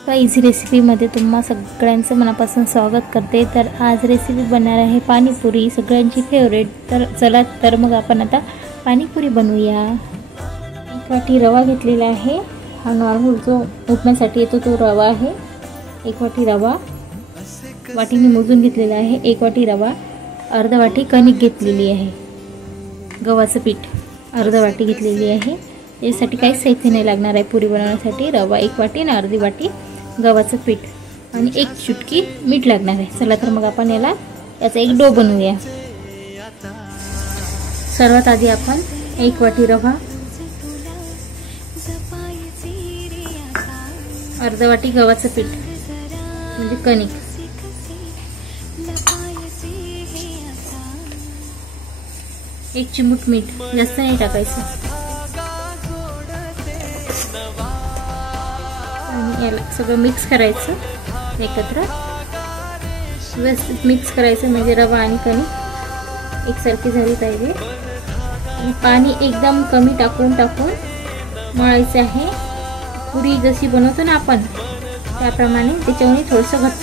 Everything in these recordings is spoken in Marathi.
मस्त इझी रेसिपीमध्ये तुम्हा सगळ्यांचं मनापासून स्वागत करते। तर आज रेसिपी बनणार आहे पाणीपुरी, सगळ्यांची फेवरेट। तर चला तर मग आपण आता पाणीपुरी बनवूया। एक वाटी रवा घेतलेला आहे, हा नॉर्मल जो उपमासाठी येतो तो रवा आहे। एक वाटी रवा वाटीने मोजून घेतलेला आहे। एक वाटी रवा, अर्धा वाटी कणिक घेतलेली आहे, गव्हाचं पीठ अर्धा वाटी घेतलेली आहे। यासाठी काही साहित्य नाही लागणार आहे पुरी बनवण्यासाठी। रवा एक वाटी आणि अर्धी वाटी गव्हाचं पीठ आणि एक चुटकी मीठ लागणार आहे। चला तर मग आपण याचा एक डो बनवूया। सर्वात आधी आपण एक वाटी रवा, अर्धा वाटी गव्हाचं पीठ म्हणजे कणिक, एक चिमूट मीठ, जास्त नाही टाकायचं, आणि याला सगळं मिक्स करायचं एकत्र। व्यवस्थित मिक्स करायचं म्हणजे रवा आणि कणिक एकसारखी झाली पाहिजे। आणि पाणी एकदम कमी टाकून मळायचं आहे। पुरी जशी बनवतो ना आपण त्याप्रमाणे त्याच्यावर थोडंसं घट्ट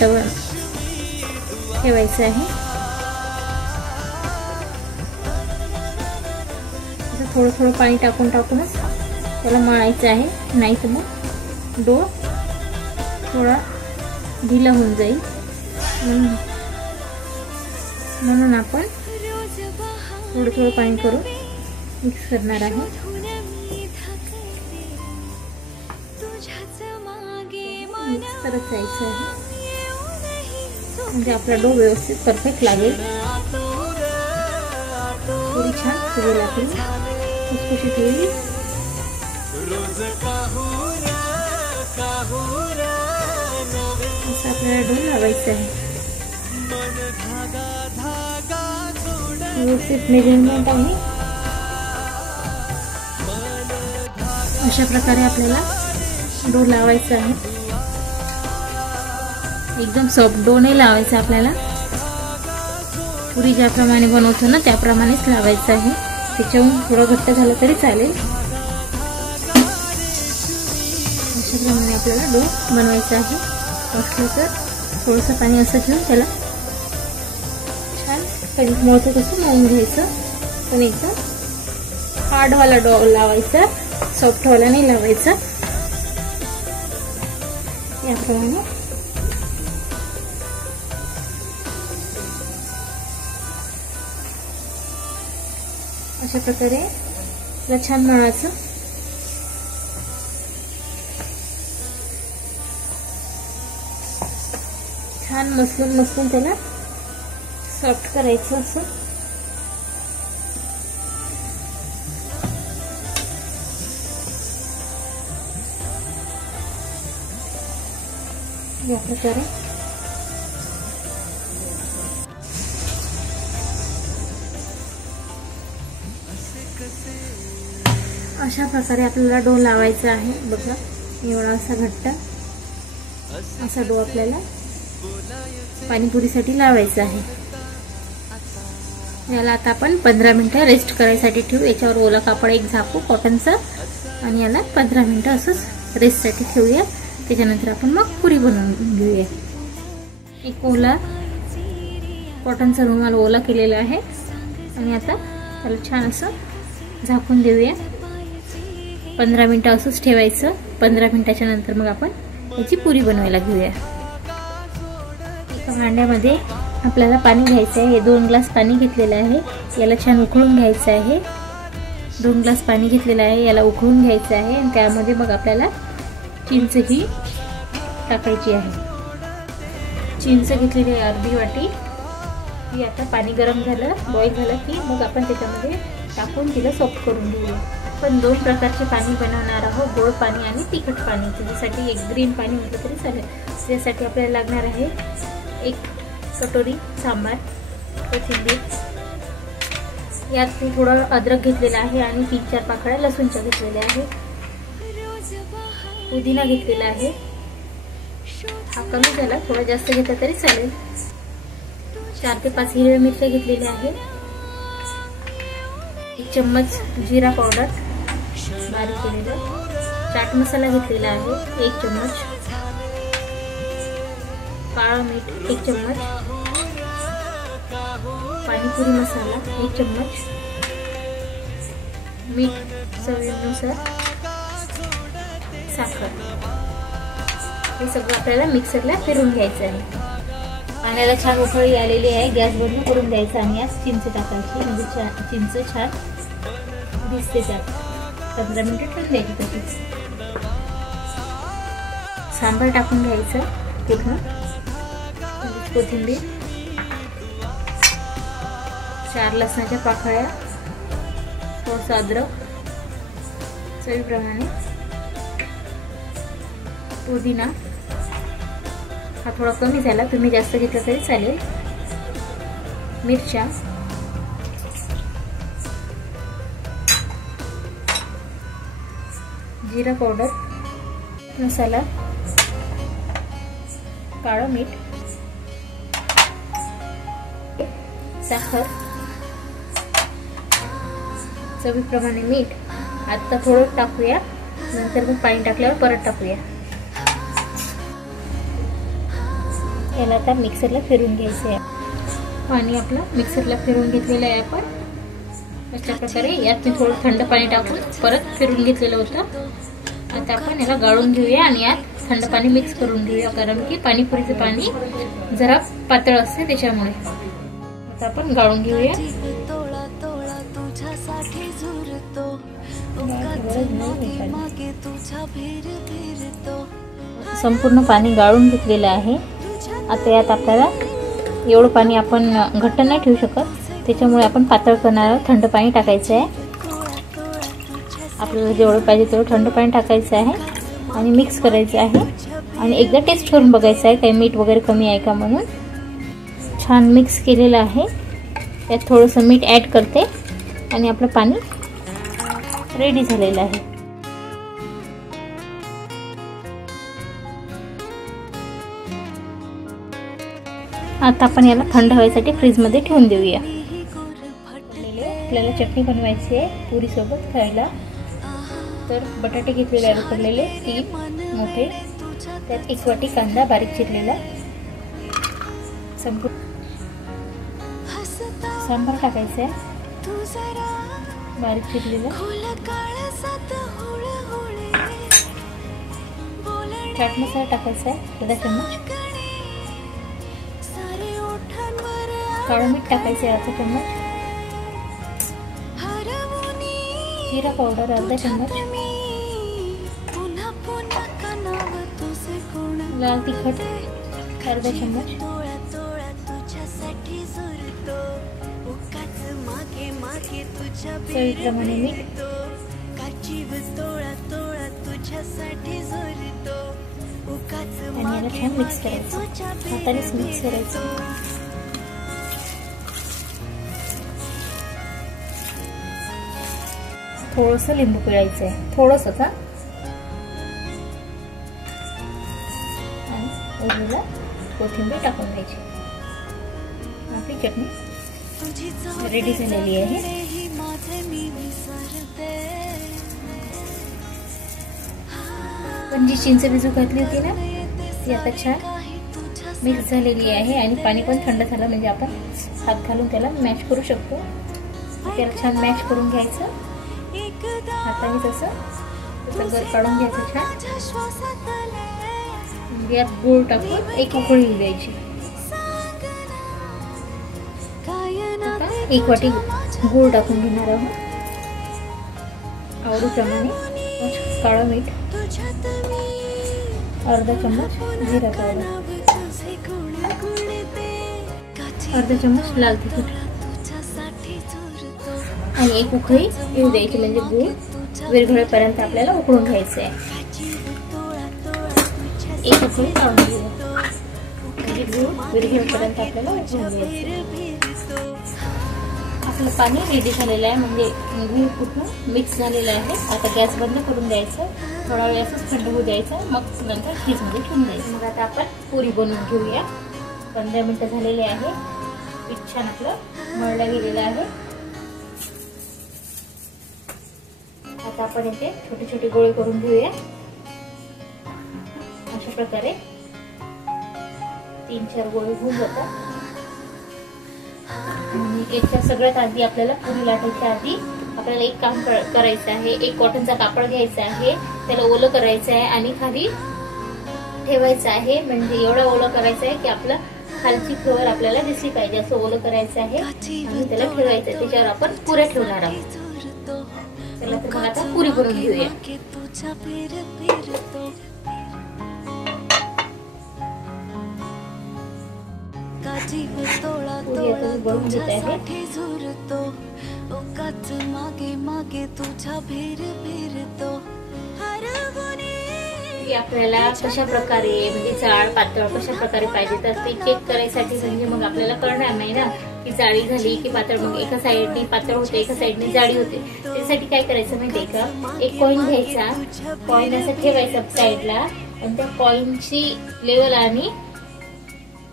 ठेवायचं आहे। थोडं पाणी टाकूनच त्याला मळायचं आहे, नाही तर मग डो थोडा ढिला होऊन जाईल। म्हणून आपण थोडं पाणी करून मिक्स करणार आहे। मिक्स करत जायचं आहे म्हणजे आपला डो व्यवस्थित परफेक्ट लागेल। थोडी छान फुगेल आपली खुसखुशीत होईल। असं आपल्याला डो लावायचा आहे। व्यवस्थित मेजरमेंट आहे। अशा प्रकारे आपल्याला डो लावायचा आहे। एकदम सॉफ्ट डो नाही लावायचा आपल्याला, पुरी ज्याप्रमाणे बनवतो ना त्याप्रमाणेच लावायचं आहे। त्याच्याहून थोडं घट्ट झालं तरी चालेल। अशाप्रमाणे आपल्याला डो बनवायचा आहे। असलं तर थोडंसं पाणी असं घेऊन त्याला छान कणिक मळतो तसं मळून घ्यायचं, पण एकदम हार्डवाला डो लावायचा, सॉफ्टवाला नाही लावायचा। याप्रमाणे अशा प्रकारे त्याला छान मळायचं। छान मसलून त्याला सॉफ्ट करायचं असं। या प्रकारे अशा प्रकारे आपल्याला डो लावायचा आहे। बघा एवढा असा घट्ट असा डो आपल्याला पाणीपुरीसाठी लावायचा आहे। याला आता आपण 15 मिनिटं रेस्ट करायसाठी ठेवू। याच्यावर ओला कापड एक झाकू कॉटनचा, आणि याला 15 मिनिटं असंच रेस्टसाठी ठेवूया। त्याच्यानंतर आपण मग पुरी बनवून घेऊया। एक ओला कॉटनचा रुमाल ओला केलेला आहे, आणि आता त्याला छान असं झाकून देऊया। 15 मिनिटं असंच ठेवायचं। 15 मिनिटाच्या नंतर मग आपण याची पुरी बनवायला घेऊया। एका भांड्यामध्ये आपल्याला पाणी घ्यायचं आहे। 2 ग्लास पाणी घेतलेलं आहे, याला छान उकळून घ्यायचं आहे। 2 ग्लास पाणी घेतलेलं आहे, याला उकळून घ्यायचं आहे। आणि त्यामध्ये मग आपल्याला चिंच ही टाकायची आहे। चिंच घेतलेली आहे अर्धी वाटी। ती आता पाणी गरम झालं, बॉईल झालं की मग आपण त्याच्यामध्ये टाकून तिला सॉफ्ट करून घेऊया। पण 2 प्रकारचे पाणी बनवणार आहोत, गोड पाणी आणि तिखट पाणी। त्याच्यासाठी एक ग्रीन पाणी म्हटलं तरी चालेल। त्यासाठी आपल्याला लागणार आहे 1 कटोरी सांबार, कोथिंबीर, यात मी थोडं अद्रक घेतलेलं आहे आणि 3-4 पाकळ्या लसूणच्या घेतलेल्या आहे। पुदिना घेतलेला आहे, हा कमी झाला, थोडा जास्त घेतला तरी चालेल। 4 ते 5 हिरव्या मिरच्या घेतलेल्या आहे। 1 चम्मच जीरा पावडर बारीक केलेला, चाट मसाला घेतलेला आहे 1 चम्मच, काळा मीठ 1 चम्मच, पाणीपुरी मसाला 1 चम्मच, मीठ चवीनुसार, साखर. हे सगळं आपल्याला मिक्सरला फिरून घ्यायचं आहे. पाण्याला छान उकळी आलेली आहे. गॅस बंद करून द्यायचा आणि यात चिंच टाकायची, म्हणजे चिंच छान दिसते. त्यात 15 मिनिटं ठेवून द्यायची. तशीच सांबार टाकून घ्यायचं पूर्ण, कोथिंबीर, 4 लसणाच्या पाकळ्या, थोडंसं अद्रक, चवीप्रमाणे, पुदिना हा थोडा कमी झाला, तुम्ही जास्त घेतला तरी चालेल, मिरच्या, जिरा पावडर, मसाला, काळं मीठ, साखर, चवीप्रमाणे मीठ. आता थोडं टाकूया, नंतर मग पाणी टाकल्यावर परत टाकूया. याला आता मिक्सरला फिरून घ्यायचं आहे. पाणी आपलं मिक्सरला फिरून घेतलेलं आहे आपण. अशा प्रकारे यात मी थोडं थंड पाणी टाकून परत फिरून घेतलेलं होतं. आता आपण याला गाळून घेऊया आणि यात थंड पाणी मिक्स करून घेऊया, कारण की पाणीपुरीचं पाणी जरा पातळ असते त्याच्यामुळे. आता आपण गाळून घेऊया. संपूर्ण पाणी गाळून घेतलेलं आहे. आता यात आपल्याला एवढं पाणी आपण घट्ट नाही ठेवू शकत, त्याच्यामुळे आपण पातळ करणारं थंड पाणी टाकायचं आहे. आपल्याला जेवढं पाहिजे तेवढं थंड पाणी टाकायचं आहे आणि मिक्स करायचं आहे. आणि एकदा टेस्ट करून बघायचं आहे काही मीठ वगैरे कमी आहे का म्हणून. छान मिक्स केलेलं आहे. यात थोडंसं मीठ ॲड करते आणि आपलं पाणी रेडी झालेलं आहे. आता आपण याला थंड व्हायसाठी फ्रीजमध्ये ठेवून देऊया. आपल्याला चटणी बनवायची आहे पुरी सोबत खायला. तर बटाटे घेतलेले आहे उकडलेले 3 मोठे, त्यात 1 वाटी कांदा बारीक चिरलेला, सांबार टाकायचं आहे बारीक चिरलेलं, चाट मसाला टाकायचा आहे अर्धा चम्मच, काळं मीठ टाकायचं आहे अर्धा चम्मच, जिरा पावडर अर्धा चम्मच, लाल तिखट अर्धा चम्मच, चवीप्रमाणे मीठ, आणि याला छान मिक्स करायचं, हातानेच मिक्स करायचं. थोडंसं लिंबू पिळायचं आहे, थोडंसं, आणि उरलेला कोथिंबीर टाकून द्यायची. आपली चटणी रेडी झालेली आहे. पण जी चिंच भिजू घातली होती ना ती आता छान मिक्स झालेली आहे आणि पाणी पण थंड झालं, म्हणजे आपण हात घालून त्याला मॅश करू शकतो. त्याला छान मॅश करून घ्यायचं हाताने, तसं गर काढून घ्यायचं छान. यात गूळ टाकून 1 उकळी द्यायची. 1 वाटी गूळ टाकून घेणार आहोत आवडीप्रमाणे. काळं मीठ अर्धा चम्मच, जिरा पावडर अर्धा चम्मच, लाल तिखट, आणि 1 उकळी येऊ द्यायची, म्हणजे गूळ विरघळेपर्यंत आपल्याला उकळून घ्यायचं आहे. 1 उकळी काढून घेऊया, म्हणजे गूळ विरघळेपर्यंत आपल्याला उकळून घ्यायचं. आपलं पाणी रेडी झालेलं आहे, म्हणजे गूळ पूर्ण मिक्स झालेलं आहे. आता गॅस बंद करून द्यायचं, थोडा वेळ असंच थंड होऊ द्यायचं, मग नंतर फ्रीजमध्ये ठेवून द्यायचं. मग आता आपण पुरी बनवून घेऊया. 15 मिनिटं झालेले आहे. पीठ छान आपलं मळलं गेलेलं आहे. आता आपण इथे छोटे छोटे गोळे करून घेऊया. अशा प्रकारे 3-4 गोळे होऊन जातात. आणि याच्या सगळ्यात आधी आपल्याला पुरी लाटायच्या आधी आपल्याला एक काम करायचं आहे. एक कॉटनचा कापड घ्यायचा आहे, त्याला ओलं करायचं आहे आणि खाली ठेवायचं आहे. म्हणजे एवढं ओलं करायचं आहे की आपलं खालची फ्लोअर आपल्याला दिसली पाहिजे असं ओलं करायचं आहे आणि त्याला ठेवायचं आहे. त्याच्यावर आपण पुऱ्या ठेवणार आहोत. त्याला तर मग आता पुरी बनवून घेऊया. पुरी आता बनवून घेत आहे. आपल्याला कशा प्रकारे म्हणजे जाड पातळ कशा प्रकारे पाहिजे तर ते चेक करायसाठी म्हणजे मग आपल्याला कळणार नाही ना की जाडी झाली की पातळ. मग एका साईडने पातळ होते एका साईडने जाडी होते. त्यासाठी काय करायचं माहितीये का, एक कॉइन घ्यायचा, कॉइन असं ठेवायचा साईडला आणि त्या कॉइनची लेवल आणि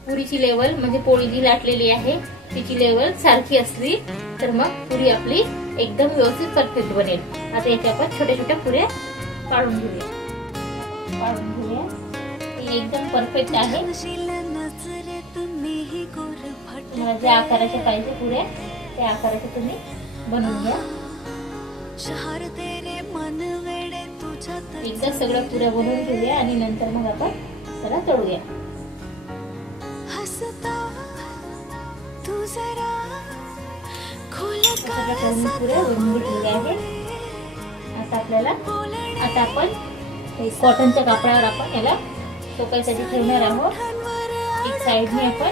पुरीची लेवल म्हणजे पोळी जी लाटलेली आहे तिची लेवल सारखी असली तर मग पुरी आपली एकदम व्यवस्थित परफेक्ट बनेल. आता याच्या आपण छोट्या छोट्या पुऱ्या काढून घेऊया. एकदम परफेक्ट आहे. तुम्हाला ज्या आकाराच्या पाहिजे पुऱ्या त्या आकाराच्या तुम्ही बनवून घ्या. एकदा सगळ्या पुऱ्या बनवून घेऊया आणि नंतर मग आपण त्याला तळूया. पुऱ्या बनवून घेतलेल्या आहेत. आता आपण कॉटनच्या कापडावर आपण याला टोकायसाठी ठेवणार आहोत. एक साइडने आपण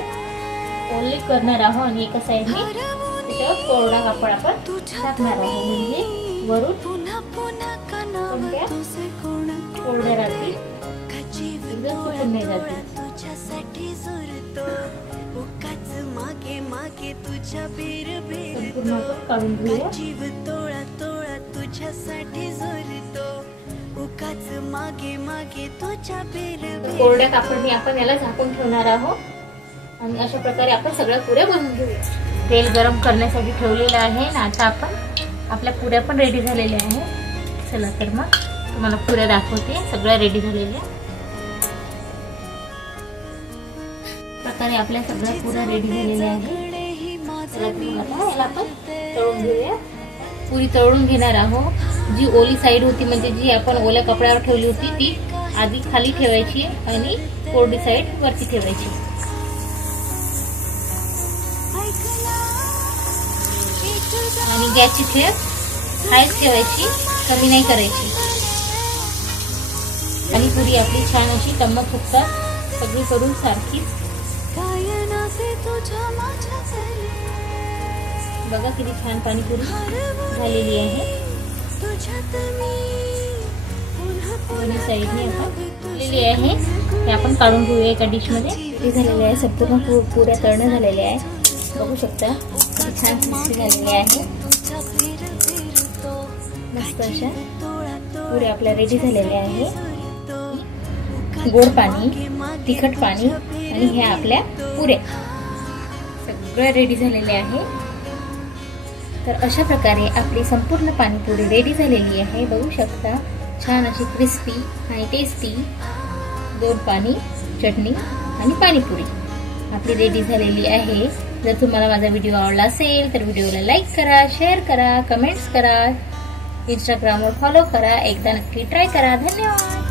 ओले करणार आहोत आणि एका साइडने त्याच्यावर कोरडा कापड आपण टाकणार आहोत. म्हणजे वरून कोणत्या कोरड्या राहतील एकदम सुकून नाही जातील. संपूर्ण आपण काढून घेऊया. कोरड्या कापडाने आपण याला झाकून ठेवणार आहोत आणि अशा प्रकारे आपण सगळ्या पुऱ्या बनवून घेऊया. तेल गरम करण्यासाठी ठेवलेलं आहे ना. आता आपण आपल्या पुऱ्या पण रेडी झालेल्या आहेत. चला तर मग तुम्हाला पुऱ्या दाखवते. सगळ्या रेडी झालेल्या प्रकारे आपल्या सगळ्या पुऱ्या रेडी झालेल्या आहेत. चला आता याला आपण तळून घेऊया. पुरी तळून घेणार आहोत. जी ओली साईड होती म्हणजे जी आपण ओल्या कपड्यावर ठेवली होती ती आधी खाली ठेवायची आणि कोरडी साईड वरती ठेवायची. आणि गॅसची फ्लेम हायच ठेवायची, कमी नाही करायची. आणि पुरी आपली छान अशी टम्मक फुगतात सगळीकडून सारखीच. बघा किती छान पाणीपुरी झालेली आहे. दोन्ही साईडने आपण केलेली आहे. हे आपण काढून घेऊया एका डिश मध्ये. ते झालेले आहे संपूर्ण पुऱ्या तळणं झालेले आहे. बघू शकता किती छान क्रिस्पी झालेली आहे. मस्त अशा पुऱ्या आपल्या रेडी झालेल्या आहे. गोड पाणी, तिखट पाणी आणि ह्या आपल्या पुऱ्या सगळं रेडी झालेले आहे. तर अशा प्रकारे आपली संपूर्ण पाणीपुरी रेडी झालेली आहे. बघू शकता छान अशी क्रिस्पी आणि टेस्टी गोड पाणी, चटणी आणि पाणीपुरी आपली रेडी झालेली आहे. जर तुम्हाला माझा व्हिडिओ आवडला असेल तर व्हिडिओला लाईक करा, शेअर करा, कमेंट्स करा, इंस्टाग्रामवर फॉलो करा. एकदा नक्की ट्राय करा. धन्यवाद.